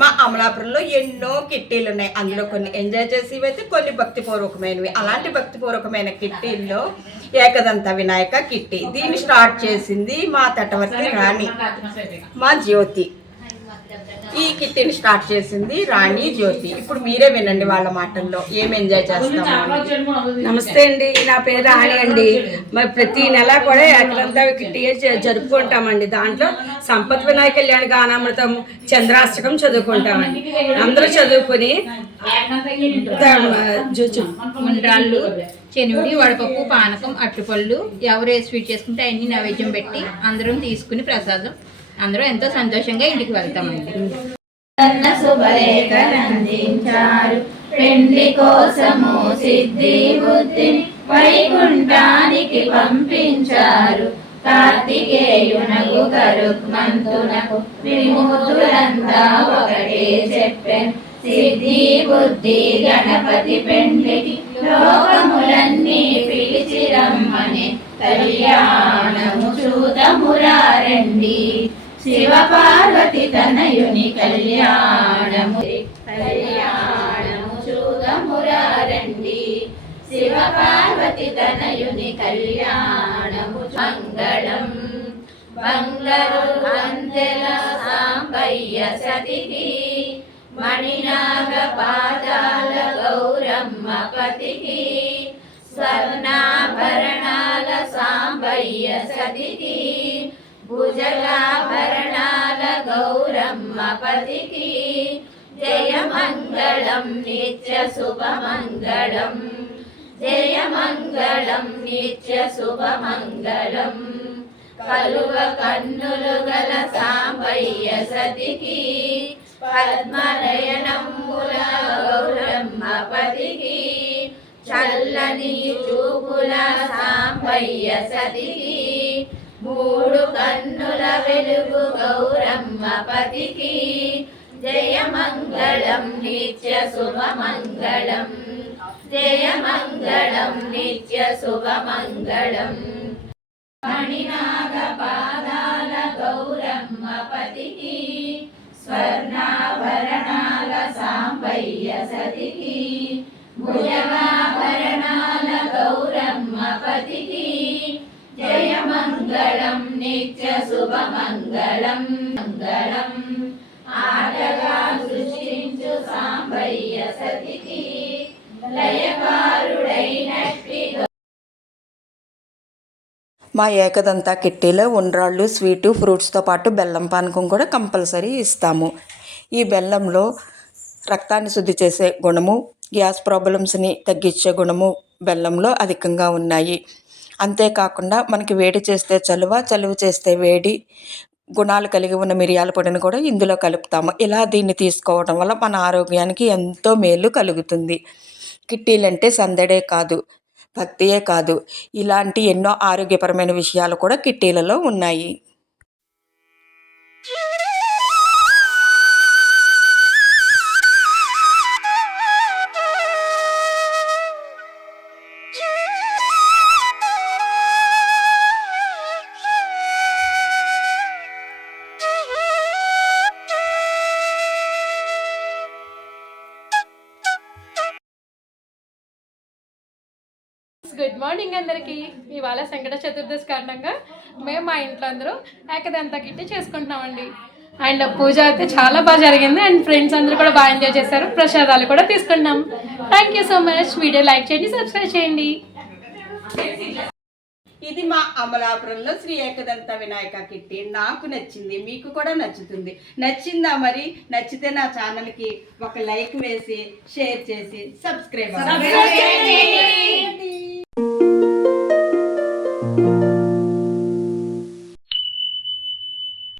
మా అమలాపురంలో ఎన్నో కిట్టీలు ఉన్నాయి. అందులో కొన్ని ఎంజాయ్ చేసేవి అయితే కొన్ని భక్తిపూర్వకమైనవి. అలాంటి భక్తిపూర్వకమైన కిట్టీల్లో ఏకదంత వినాయక కిట్టి. దీన్ని స్టార్ట్ చేసింది మా తటవర్తి రాణి. మా జ్యోతి. ఈ కిట్టిని స్టార్ట్ చేసింది రాణి జ్యోతి. ఇప్పుడు మీరే వినండి వాళ్ళ మాటల్లో. ఏం ఎంజాయ్ చేస్తాము? అని. నమస్తే అండి. నా పేరు రాణి అండి. మరి ప్రతి నెల కూడా ఏకదంతా కిట్టి జరుపుకుంటామండి. దాంట్లో సంపత్ వినాయక కళ్యాణ గానామృతం చంద్రాష్టకం చదువుకుంటామండి. అందరూ చదువుకుని ఉండ్రాళ్ళు చెనివిడి వడపప్పు పానకం అట్టుపళ్ళు ఎవరు ఏ స్వీట్ చేసుకుంటే అన్ని నైవేద్యం పెట్టి అందరం తీసుకుని ప్రసాదం అందరూ ఎంతో సంతోషంగా ఇంటికి వెళ్తామండి. శుభలేఖనందించారు పెండ్లి కోసము సిద్ధి బుద్ధిని వైకుంఠానికి పంపించారు. కార్తికేయునకు కరుక్మంతునకు విముతులంతా ఒకటే చెప్పాను. సిద్ధి బుద్ధి గణపతి పెండ్లికి లోకములన్నీ పిలిచి రమ్మని కళ్యాణము చూతమురారండి. శివ పార్వతి తనయుని కళ్యాణము. కళ్యాణము చూదమురారండి. శివ పార్వతి తనయుని కళ్యాణము మంగళం. బంగారు అందెల సాంబయ్య సతికి. మణినాగ పాదాల గౌరమ్మ పతికి. స్వర్ణాభరణాల సాంబయ్య సతికి. భుజగాభరణాల గౌరమ్మ పతికి జయ మంగళం నిత్య శుభమంగళం. జయ మంగళం నిత్య శుభమంగళం. కలువ కన్నులు గల సాంబయ్య సతికి పద్మనయనముల గౌరమ్మ పతికి చల్లని చూపుల సాంబయ్య సతికి. మూడు కన్నుల వెలుగు గౌరమ్మ పతికి. జయ మంగళం నిత్య శుభమంగళం. జయ మంగళం నిత్య శుభమంగళం. మణినాగ పాదాల గౌరమ్మ పతికి. స్వర్ణాభరణాల సాంబయ్య సతికి. భుజగాభరణాల గౌరమ్మ పతికి. జయ మంగళం నిత్య శుభమంగళం మంగళం. ఆటగా సృష్టించు సాంబయ్య సతికి లయకారుడైన మా ఏకదంతా కిట్టీలో ఉండ్రాళ్ళు స్వీటు ఫ్రూట్స్తో పాటు బెల్లం పానకం కూడా కంపల్సరీ ఇస్తాము. ఈ బెల్లంలో రక్తాన్ని శుద్ధి చేసే గుణము గ్యాస్ ప్రాబ్లమ్స్ని తగ్గించే గుణము బెల్లంలో అధికంగా ఉన్నాయి. అంతేకాకుండా మనకి వేడి చేస్తే చలువ చలువ చేస్తే వేడి గుణాలు కలిగి ఉన్న మిరియాల పొడిని కూడా ఇందులో కలుపుతాము. ఇలా దీన్ని తీసుకోవడం వల్ల మన ఆరోగ్యానికి ఎంతో మేలు కలుగుతుంది. కిట్టీలంటే సందడే కాదు భక్తియే కాదు. ఇలాంటి ఎన్నో ఆరోగ్యపరమైన విషయాలు కూడా కిట్టీలలో ఉన్నాయి. గుడ్ మార్నింగ్ అందరికీ. ఇవాళ సంకట చతుర్దశి కారణంగా మేము మా ఇంట్లో అందరూ ఏకదంతా కిట్టి చేసుకుంటున్నామండి. అండ్ పూజ అయితే చాలా బాగా జరిగింది. అండ్ ఫ్రెండ్స్ అందరూ కూడా బాగా ఎంజాయ్ చేశారు. ప్రసాదాలు కూడా తీసుకున్నాం. Thank you so much video like చేయండి సబ్స్క్రైబ్ చేయండి. ఇది మా అమలాపురంలో శ్రీ ఏకదంత వినాయక కిట్టి. నాకు నచ్చింది మీకు కూడా నచ్చుతుంది. నచ్చిందా మరి? నచ్చితే నా ఛానల్కి ఒక లైక్ వేసి షేర్ చేసి సబ్స్క్రైబ్ అవ్వండి.